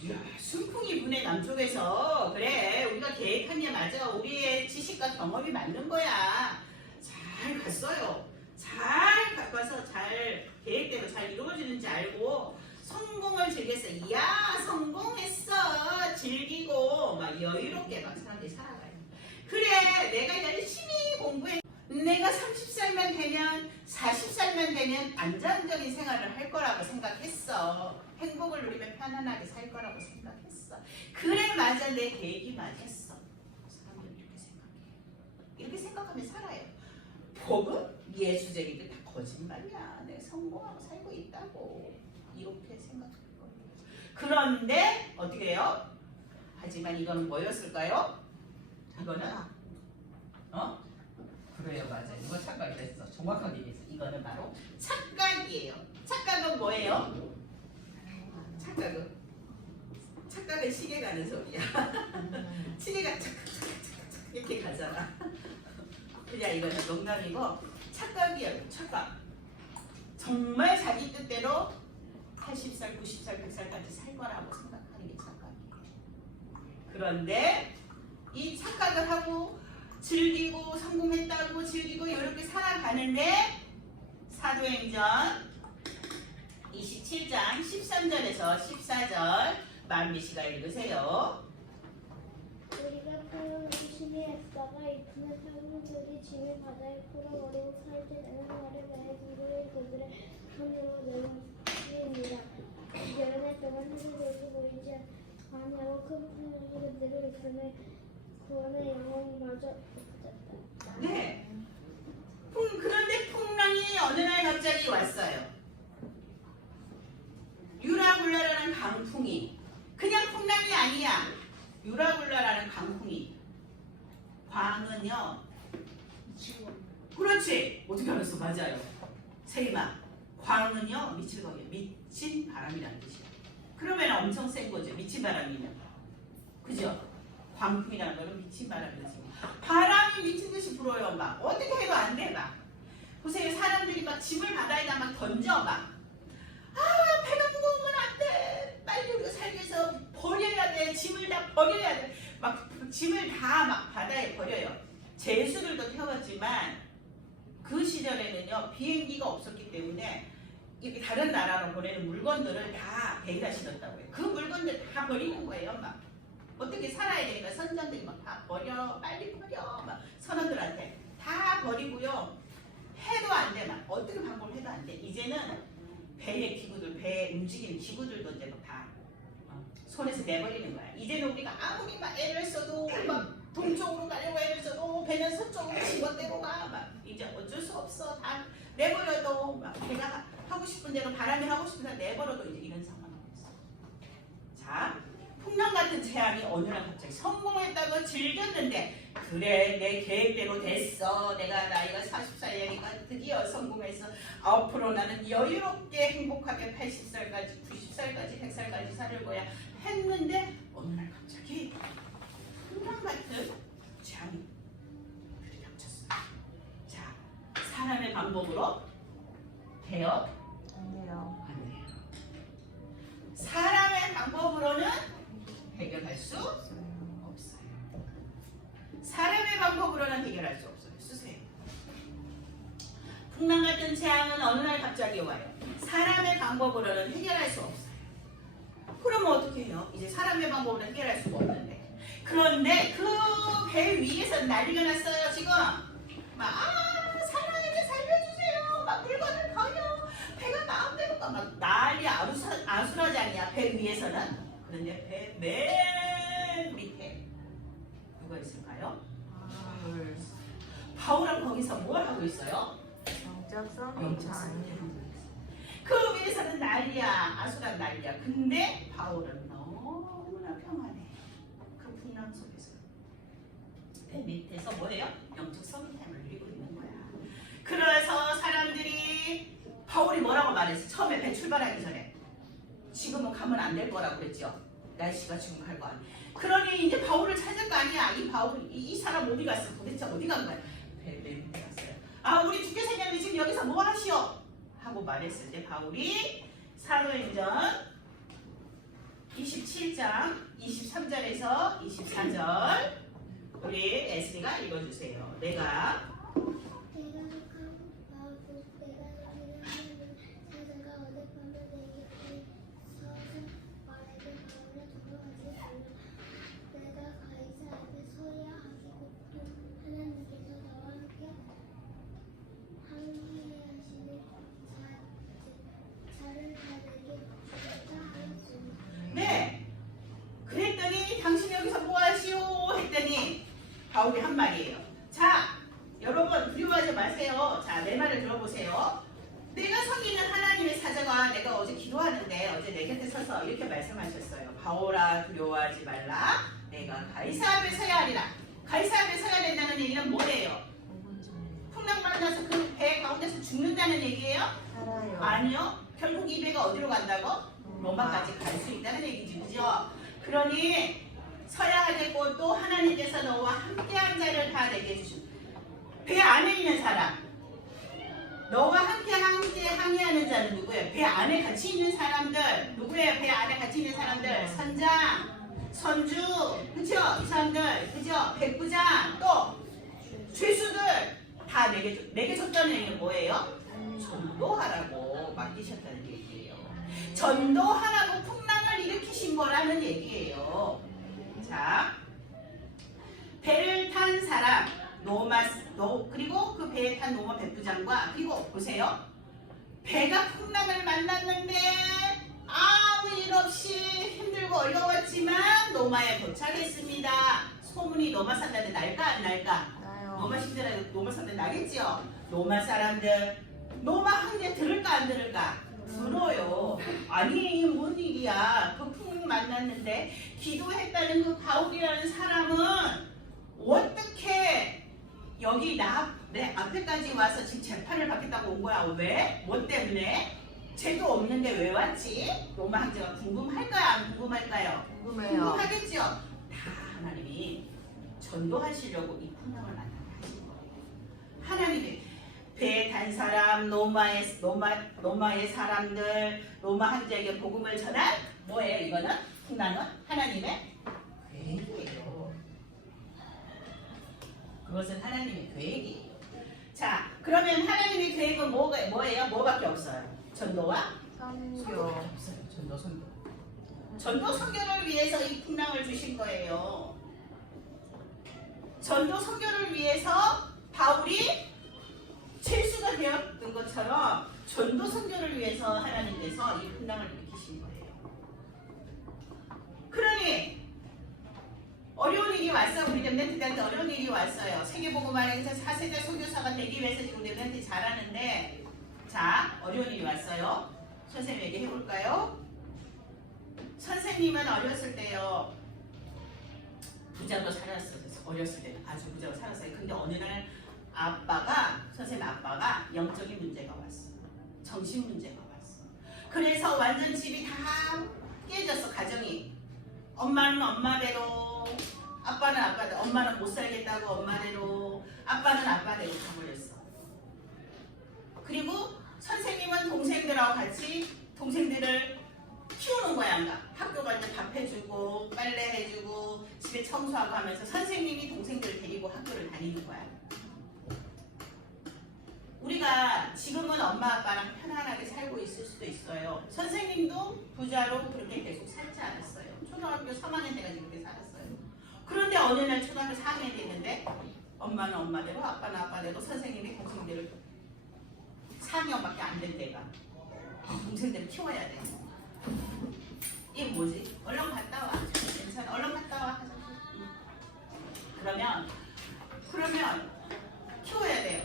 이야, 순풍이 부네 남쪽에서. 그래, 우리가 계획한 게 맞아. 우리의 지식과 경험이 맞는 거야. 잘 갔어요. 잘 가서 잘 계획대로 잘 이루어지는지 알고 성공을 즐겼어. 이야, 성공했어. 즐기고 막 여유롭게 막 사람들이 살아가요. 그래, 내가 열심히 공부해. 내가 30살만 되면 40살만 되면 안정적인 생활을 할 거라고 생각했어. 행복을 누리며 편안하게 살 거라고 생각했어. 그래, 맞아. 내 계획이 맞았어. 사람들은 이렇게 생각해. 이렇게 생각하면 살아요. 복은 예수적인 게 다 거짓말이야. 내가 성공하고 살고 있다고. 이렇게 생각할 거예요. 그런데 어떻게 해요? 하지만 이거는 뭐였을까요? 이거는 그래요, 맞아요. 이거 착각이랬어. 정확하게 얘기했어. 이거는 바로 착각이에요. 착각은 뭐예요? 착각은 시계 가는 소리야. 시계가 착착착착 이렇게 가잖아. 그냥 이거는 농담이고 착각이에요. 착각. 정말 자기 뜻대로 80살, 90살, 100살까지 살 거라고 생각하는 게 착각이에요. 그런데 이 착각을 하고 즐기고 성공했다고 즐기고 이렇게 살아가는데 사도행전 27장 13절에서 14절 만비 씨가 읽으세요. 우리가 풍랑을 심히 했다가 이튿날 사람들이 짐을 바다에 풀어버리고 살 때 나는 말을 매기를 그들의 손으로 내어주니라. 열흘 동안 하늘에서 보이지 아니하고 큰 풍랑이 그들을 이끌매 구원의 영혼마저 없어졌다. 네. 그런데 풍랑이 어느 날 갑자기 왔어요. 유라굴라라는 강풍이. 그냥 풍랑이 아니야. 유라굴라라는 강풍이. 광은요. 그렇지. 어떻게 알았어? 맞아요. 세이마. 광은요. 미칠 거예요. 미친 바람이라는 뜻이야. 그러면 엄청 센 거죠. 미친 바람이면. 그죠? 광풍이라는 거는 미친 바람이지. 바람이 미친 듯이 불어요. 막 어떻게 해도 안 돼. 막 보세요. 사람들이 막 짐을 바다에다 막 던져. 막 배가 무거우면 안 돼. 빨리 우리가 살기 위해서 버려야 돼. 짐을 다 버려야 돼. 막 짐을 다 막 바다에 버려요. 제수들도 태웠지만 그 시절에는요 비행기가 없었기 때문에 이렇게 다른 나라로 보내는 물건들을 다 배에다 실었다고요. 그 물건들 다 버리는 거예요. 막 어떻게 살아야 되니까 선장들이 막 다 버려, 빨리 버려, 막 선원들한테 다 버리고요. 해도 안 돼, 막 어떻게 방법을 해도 안 돼. 이제는 배의 기구들, 배 움직이는 기구들도 이제 다 손에서 내버리는 거야. 이제는 우리가 아무리 막 애를 써도 막 동쪽으로 가려고 애를 써도 배는 서쪽으로 지멋대로 가. 막 이제 어쩔 수 없어. 다 내버려도 막 배가 하고 싶은 대로 바람이 하고 싶은 대로 내버려도 이제 이런 상황이 있어. 자, 풍랑 같은 재앙이 어느 날 갑자기 성공했다고 즐겼는데 그래 내 계획대로 됐어. 내가 나이가 40살이니까 드디어 성공해서 앞으로 나는 여유롭게 행복하게 80살까지 90살까지 100살까지 살 거야 했는데 어느 날 갑자기 풍랑 같은 재앙이 들이닥쳤어. 자, 사람의 방법으로 돼요? 안 돼요. 안 돼요. 사람의 방법으로는 해결할 수 없어요. 사람의 방법으로는 해결할 수 없어요. 쓰세요. 풍랑 같은 재앙은 어느 날 갑자기 와요. 사람의 방법으로는 해결할 수 없어요. 그러면 어떻게 해요? 이제 사람의 방법으로 해결할 수가 없는데. 그런데 그 배 위에서 난리가 났어요. 지금 막 사랑해서 살려주세요. 막 물건을 버려. 배가 마음대로 가. 막 난리 아수라장이야. 배 위에서는. 그런데 배 맨 밑에 누가 있을까요? 바울. 바울은 거기서 뭘 하고 있어요? 영적 썸이 장애인. 그 위에서는 난리야. 아수라 난리야. 근데 바울은 너무나 평안해. 그 풍랑 속에서. 배 밑에서 뭐예요? 영적 서밋함을 누리고 있는 거야. 그래서 사람들이 바울이 뭐라고 말했어? 처음에 배 출발하기 전에. 지금은 가면 안 될 거라고 그랬죠. 날씨가 지금 갈 거 아니야. 그러니 이제 바울을 찾을 거 아니야. 이 바울, 이 사람 어디 갔어? 도대체 어디 간 거야? 배 밑에 갔어요. 아, 우리 죽게 생겼는데 지금 여기서 뭐 하시오? 하고 말했을 때 바울이 사도행전 27장 23절에서 24절 우리 에스리가 읽어주세요. 내가 내가 속하고 내가 일하는 사자가 어젯밤에 내게 서서 말하되 바울을 두려워하지 말라. 내가 가이사 앞에 서야 하기고 또 하나님께서 나와 함께 항해하시는 자를 다 내게 주셨다 하였으니. 네. 그랬더니 당신 여기서 뭐 하시오? 했더니 바울이 한 말이에요. 자, 여러분 두려워하지 마세요. 자, 내 말을 들어보세요. 내가 섬기는 하나님의 사자가 내가 어제 기도하는데 어제 내 곁에 서서 이렇게 말씀하셨어요. 바울아 두려워하지 말라. 내가 가이사 앞에 서야 하리라. 가이사 앞에 서야 된다는 얘기는 뭐예요? 풍랑 만나서 그 배 가운데서 죽는다는 얘기예요? 살아요. 아니요. 결국 이 배가 어디로 간다고? 로마까지 갈 수 있다는 얘기지, 그죠? 그러니 서야 하겠고 또 하나님께서 너와 함께한 자를 다 내게 주신 배 안에 있는 사람, 너와 함께 항해하는 자는 누구예요? 배 안에 같이 있는 사람들 누구예요? 배 안에 같이 있는 사람들 선장, 선주, 그죠? 이 사람들, 그죠? 백부장, 또 죄수들 다 내게 줬다는 얘기는 뭐예요? 전도하라고 맡기셨다는 얘기예요. 전도하라고 풍랑을 일으키신 거라는 얘기예요. 자, 배를 탄 사람 그리고 그 배에 탄 노마 백부장과 그리고 보세요. 배가 풍랑을 만났는데 아무 일 없이 힘들고 어려웠지만 노마에 도착했습니다. 소문이 노마 산다는 날까 안 날까? 나요. 노마 신세라도 노마 산다 나겠지요. 노마 사람들 노마 한게 들을까 안 들을까? 들어요. 아니 뭔 일이야. 그 풍랑 만났는데 기도했다는 그 바울이라는 사람은 어떻게 여기 내 앞에까지 와서 지금 재판을 받겠다고 온 거야. 왜? 뭐 때문에? 죄도 없는데 왜 왔지? 로마 황제가 궁금할까요? 안 궁금할까요? 궁금해요. 궁금하겠죠? 다 하나님이 전도하시려고 이 풍랑을 만나게 하신 거예요. 하나님이 배에 탄 사람, 로마의 사람들, 로마 황제에게 복음을 전한 뭐예요? 이거는? 풍랑은? 하나님의 계획이에요. 그것은 하나님의 계획이에요. 자, 그러면 하나님의 계획은 뭐예요? 뭐밖에 없어요. 전도와 선교. 없어요. 전도 선교. 전도 선교를 위해서 이 풍랑을 주신 거예요. 전도 선교를 위해서 바울이 죄수가 되었던 것처럼 전도 선교를 위해서 하나님께서 이 풍랑을 일으키신 거예요. 그러니 어려운 일이 왔어요. 우리 렘넌트들한테 어려운 일이 왔어요. 세계복음화에서 4세대 선교사가 되기 위해서 지금 렘넌트 잘하는데, 자, 어려운 일이 왔어요. 선생님 얘기해 볼까요? 선생님은 어렸을 때요, 부자로 살았어요. 어렸을 때 아주 부자로 살았어요. 근데 어느 날 선생님 아빠가 영적인 문제가 왔어. 정신 문제가 왔어. 그래서 완전 집이 다 깨졌어, 가정이. 엄마는 엄마대로, 아빠는 아빠대로, 엄마는 못 살겠다고 엄마대로, 아빠는 아빠대로 가버렸어. 그리고 선생님은 동생들하고 같이 동생들을 키우는 거야. 학교 갈 때 밥 해주고 빨래 해주고 집에 청소하고 하면서 선생님이 동생들을 데리고 학교를 다니는 거야. 우리가 지금은 엄마 아빠랑 편안하게 살고 있을 수도 있어요. 선생님도 부자로 그렇게 계속 살지 않았어요. 초등학교 3학년 때까지 그렇게 살았어요. 그런데 어느 날 초등학교 4학년 됐는데 엄마는 엄마대로 아빠는 아빠대로 선생님이 동생들을 4학년밖에 안 된 데가 동생들을 키워야 돼. 이게 뭐지? 얼른 갔다 와. 괜찮아. 얼른 갔다 와. 그러면 키워야 돼요.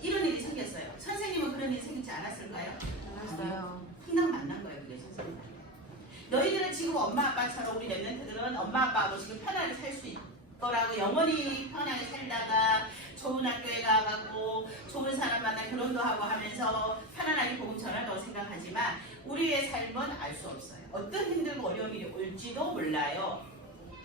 이런 일이 생겼어요. 선생님은 그런 일이 생기지 않았을까요? 알았어요. 풍랑 만난 거예요. 그게 선생님. 너희들은 지금 엄마 아빠처럼 우리 렘넌트들은 엄마 아빠하고 지금 편하게 살 수 있더라고. 영원히 편하게 살다가 좋은 학교에 가고 좋은 사람 만나 결혼도 하고 하면서 편안하게 복음 전한다고 생각하지만 우리의 삶은 알 수 없어요. 어떤 힘들고 어려운 일이 올지도 몰라요.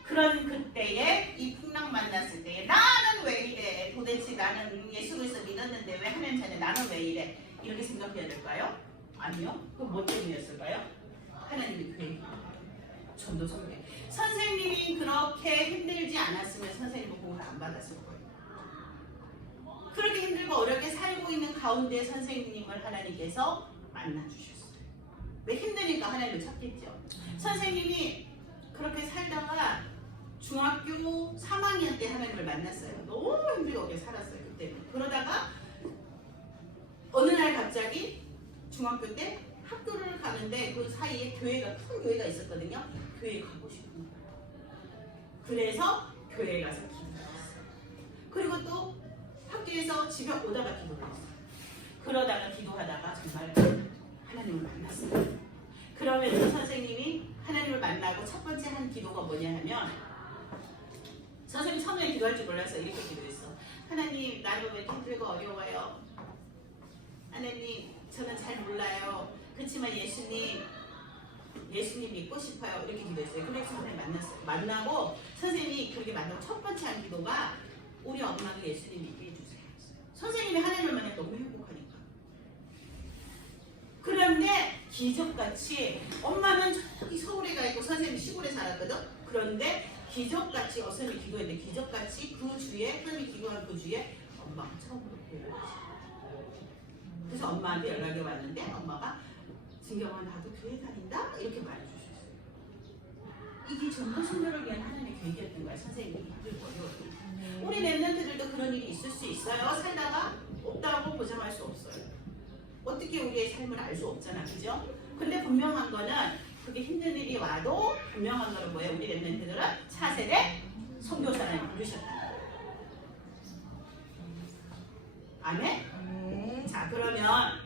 그런 그때에 이 풍랑 만났을 때에 나는 왜 이래? 도대체 나는 예수 그리스도 믿었는데 왜 하나님 자녀 나는 왜 이래? 이렇게 생각해야 될까요? 아니요. 그건 뭐 때문이었을까요? 하나님의 계획. 전도 선교. 선생님이 그렇게 힘들지 않았으면 선생님은 복음을 안 받았을 거예요. 그렇게 힘들고 어렵게 살고 있는 가운데 선생님을 하나님께서 만나주셨어요. 왜 힘드니까 하나님을 찾겠죠. 선생님이 그렇게 살다가 중학교 3학년 때 하나님을 만났어요. 너무 힘들게 어렵게 살았어요. 그때. 그러다가 어느 날 갑자기 중학교 때 학교를 가는데 그 사이에 큰 교회가 있었거든요. 교회에 가고 싶은 거예요. 그래서 교회에 가서 기도를 했어요. 그리고 또 학교에서 집에 오다가 기도를 했어요. 그러다가 기도하다가 정말 하나님을 만났어요. 그러면서 선생님이 하나님을 만나고 첫 번째 한 기도가 뭐냐 하면 선생님이 처음에 기도할 줄 몰라서 이렇게 기도했어. 하나님, 나는 왜 힘들고 어려워요? 하나님, 저는 잘 몰라요. 그렇지만 예수님 믿고 싶어요. 이렇게 기도했어요. 그래서 선생님 만났어요. 만나고 선생님이 그렇게 만나고 첫 번째 한 기도가 우리 엄마도 예수님 믿게 해주세요. 선생님이 하나님을 만나 너무 행복하니까. 그런데 기적같이 엄마는 저기 서울에 가 있고 선생님이 시골에 살았거든. 그런데 기적같이 선생님이 기도했는데 기적같이 그 주에 선생님이 기도한 그 주에 엄마가 처음으로 교회를 왔어요. 그래서 엄마한테 연락이 왔는데 엄마가 진경아 나도 교회 다닌다? 이렇게 말해주셨어요. 이게 전도 선교를 위한 하나님의 계획이었던 거야. 선생님이 힘들고 어려웠던 우리 렘넌트들도 그런 일이 있을 수 있어요. 살다가 없다고 보장할 수 없어요. 어떻게 우리의 삶을 알 수 없잖아. 그죠? 근데 분명한 거는 그게 힘든 일이 와도 분명한 거는 뭐예요? 우리 렘넌트들은 차세대 선교사를 부르셨다. 아멘? 네. 자, 그러면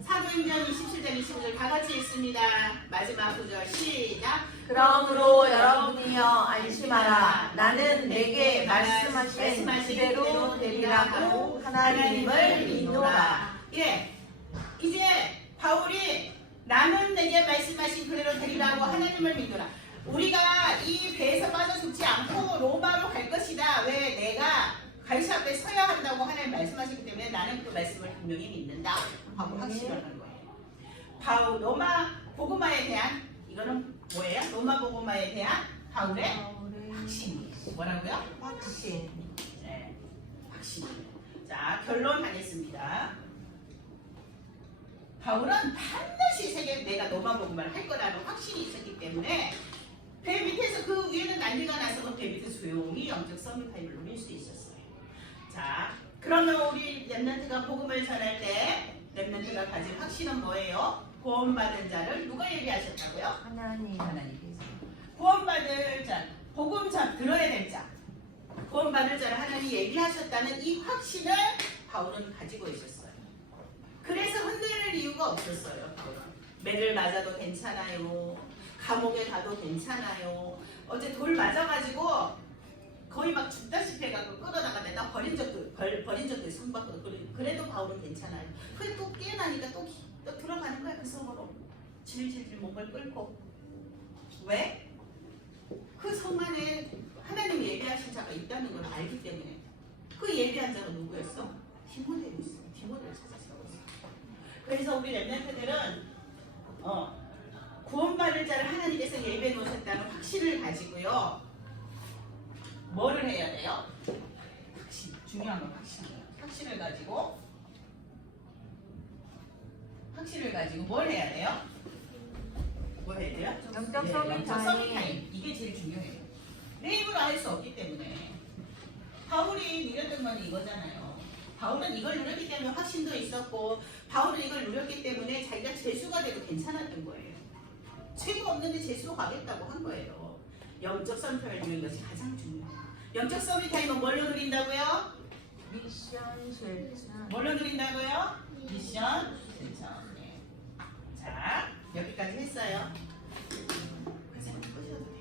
사도행전 27장 25절 다 같이 읽습니다. 마지막 구절 시작. 그러므로 여러분이여 안심하라. 나는 내게 말씀하신 그대로 되리라고 하나님을 믿노라. 예, 이제 바울이 나는 내게 말씀하신 그대로 되리라고 하나님을 믿노라. 우리가 이 배에서 빠져 죽지 않고 로마로 갈 것이다. 왜 내가 갈시 앞에 서야 한다고 하나님 말씀하시기 때문에 나는 그 말씀을 분명히 믿는다 하고 확신을 한 거예요. 바울 로마 복음화에 대한 이거는 뭐예요? 로마 복음화에 대한 바울의 확신. 뭐라고요? 확신. 네, 확신. 자, 결론 하겠습니다. 바울은 반드시 세계 내가 로마복음을 할 거라는 확신이 있었기 때문에 배 밑에서 그 위에는 난리가 나서 배 밑에서 조용히 영적 서밋타임을 누릴 수 있었어요. 자, 그러면 우리 렘넌트가 복음을 전할 때 렘넌트가 가진 확신은 뭐예요? 구원받은 자를 누가 예비하셨다고요? 하나님. 하나님께서. 구원받을 자, 복음 전 들어야 될 자, 구원받을 자를 하나님이 예비하셨다는 이 확신을 바울은 가지고 있었어요. 그래서 흔들릴 이유가 없었어요. 바울은. 매를 맞아도 괜찮아요. 감옥에 가도 괜찮아요. 어제 돌 맞아가지고 거의 막 죽다시피 해가지고 끌어다가 나 버린 적도 있어. 그래도 바울은 괜찮아요. 그래 또 깨어나니까 또 들어가는 거야. 그 속으로 질질질 몸을 끌고. 왜? 그 성 안에 하나님 예비하신 자가 있다는 걸 알기 때문에. 그 예비한 자가 누구였어? 디모데로 있어. 디모데를 찾아 세웠어. 그래서 우리 렘넌트들은 구원받을 자를 하나님께서 예배해 놓으셨다는 확신을 가지고요. 뭐를 해야 돼요? 확신. 중요한 건 확신이에요. 확신을 가지고 뭘 해야 돼요? 뭘 해야 돼요? 영적 영적 서밋타임. 서밋타임. 이게 제일 중요해요. 내 입으로 알 수 없기 때문에. 바울이 누렸던 건 이거잖아요. 바울은 이걸 누렸기 때문에 확신도 있었고, 바울은 이걸 누렸기 때문에 자기가 재수가 돼도 괜찮았던 거예요. 죄가 없는데 재수로 가겠다고 한 거예요. 영적 서밋타임을 누리는 것이 가장 중요해요. 영적 서밋타임은 뭘로 누린다고요? 미션 실천. 뭘로 누린다고요? 미션 실천. 네. 자, 여기까지 했어요. 그래서 보셔도